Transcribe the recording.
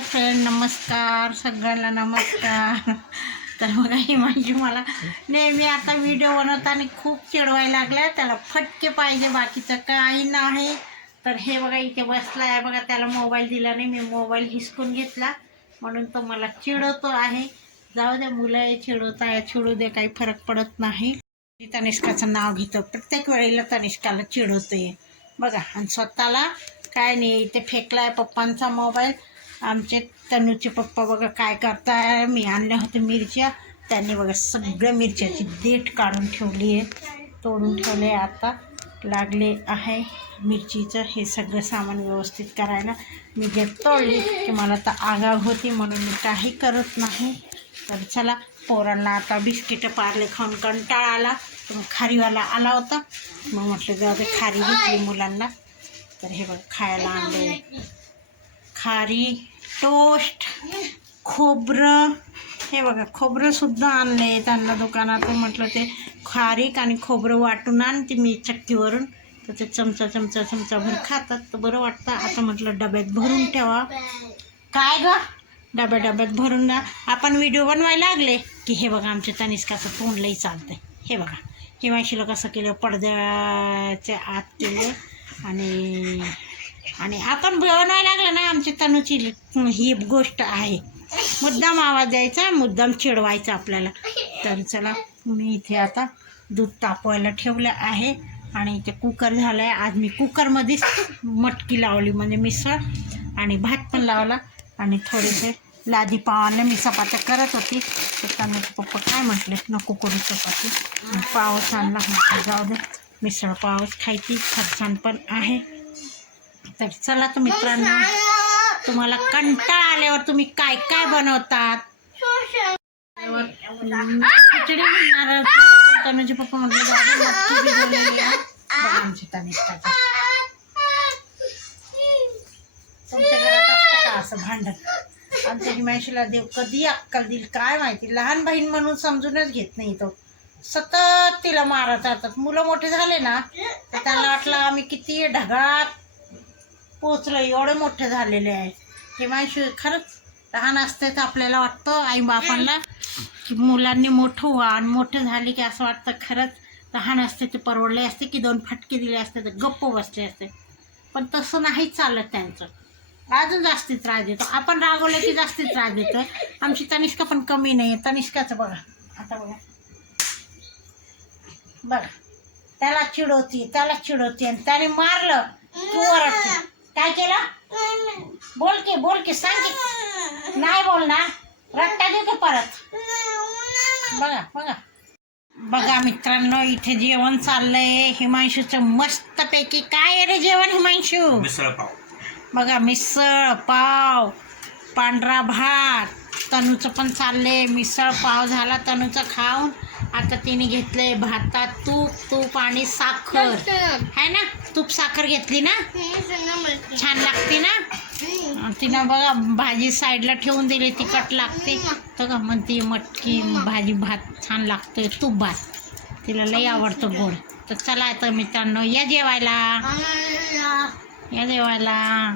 Hi friend नमस्कार सगळ्यांना नमस्कार. तर बघा ही माझी मला नेहमी आता व्हिडिओ बनवताना खूप चिडवायला लागल्या. त्याला फटके पाहिजे बाकीचं काही नाही. तर हे बघा इथे बसला आहे. बघा त्याला मोबाईल दिला नाही. मी मोबाईल हिसकून घेतला. म्हणून तो मला चिडवतो आहे. जाऊ द्या मुलं हे चिडवत आहे चिडू दे काही फरक पडत नाही. तनिष्काचं नाव घेतो. प्रत्येक वेळेला तनिष्काला चिडवतोय बघा आणि स्वतःला काय नाही इथे फेकला आहे पप्पांचा मोबाईल आमचे तनूचे पप्पा बघा काय करताय? मी आणल्या होत्या मिरच्या. त्यांनी बघा सगळ्या मिरच्याची देठ काढून ठेवली आहे. तोडून ठेवले आहे आता. लागले आहे मिरचीचं. हे सगळं सामान व्यवस्थित करायला मी जे तोडली की मला तर आगाव होती म्हणून मी काही करत नाही. तर चला पोरांना आता बिस्किटं पारले खाऊन कंटाळा आला. तर मग खारीवाला आला होता. मग म्हटलं जाऊ दे खारी घेतली मुलांना. तर हे बघ खायला आणले खारी टोस्ट खोबरं. हे बघा खोबरंसुद्धा आणले त्यांना दुकानातून. म्हटलं ते खारीक आणि खोबरं वाटून आणते मी चक्कीवरून. तर ते चमचा चमचा चमचाभर खातात. तर बरं वाटतं. आता म्हटलं डब्यात भरून ठेवा. काय ग? डब्या डब्यात भरून ना आपण व्हिडिओ बनवायला लागले की हे बघा आमच्या तनिष्काचं तोंड लई चालतंय. हे बघा हिमाशीला कसं केलं पडद्याच्या आत केलं आणि आणि आपण बनवायला लागलं ना आमच्या तनुची ही गोष्ट आहे. मुद्दाम आवाज द्यायचा मुद्दाम चिडवायचा आपल्याला. तर चला मी इथे आता दूध तापवायला ठेवलं आहे आणि इथे कुकर झालं आहे आज मी कुकरमध्येच मटकी लावली म्हणजे मिसळ आणि भात पण लावला. आणि थोडेसे लादी पावाने मी चपात्या करत होती. तर त्यांना पप्पा काय म्हटले नको करू चपाती. पावस आणला म्हटलं जाऊ दे. मिसळ पावस खायची छान पण आहे. तर चला तर मित्रांनो तुम्हाला कंटाळा आल्यावर तुम्ही काय काय बनवतात? खिचडी बनणार तनुजी म्हणजे पप्पा म्हटलं आमची तनिष्काचं. तुमच्या घरात असतं का असं भांडण? आमच्या हिमांशीला देव कधी अक्कल देईल काय माहिती? लहान बहीण म्हणून समजूनच घेत नाही तो. सतत तिला मारत राहतात. मुलं मोठे झाले ना तर त्यांना वाटलं आम्ही किती ढगात पोचलं. एवढे मोठे झालेले आहे. हे हिमांशू खरंच लहान असते तर आपल्याला वाटतं आई बापांना की मुलांनी मोठं व्हा. आणि मोठं झाले की असं वाटतं खरंच लहान असते ते परवडले असते की दोन फटके दिले असते तर गप्प बसले असते. पण तसं नाही चालत त्यांचं. अजून जास्ती त्रास देतो. आपण रागवलं की जास्ती त्रास देतो. आमची तनिष्का पण कमी नाही आहे तनिष्काचं बघा. आता बघा. बघा. त्याला चिडवती त्याला चिडवती आणि त्याने मारलं तू ओरडते काय केलं? बोल की बोल की सांग की. नाही बोल ना रट्टा देऊ की परत? बघा बघा. बघा मित्रांनो इथे जेवण चाललंय. हिमांशूचं मस्तपैकी. काय आहे रे जेवण हिमांशू? मिसळ पाव. बघा मिसळ पाव पांढरा भात. तनूचं पण चाललंय. मिसळ पाव झाला तनूचं खाऊन. आता तिने घेतलंय भातात तूप. तूप आणि साखर. आहे ना? तूप साखर घेतली ना? छान लागते ना? तिनं बघा भाजी साईडला ठेवून दिली तिखट लागते. तर का म्हणते मटकी भाजी भात छान लागते तूप भात. तिला लई आवडतं गोड. तर चला आता मित्रांनो या जेवायला. या जेवायला.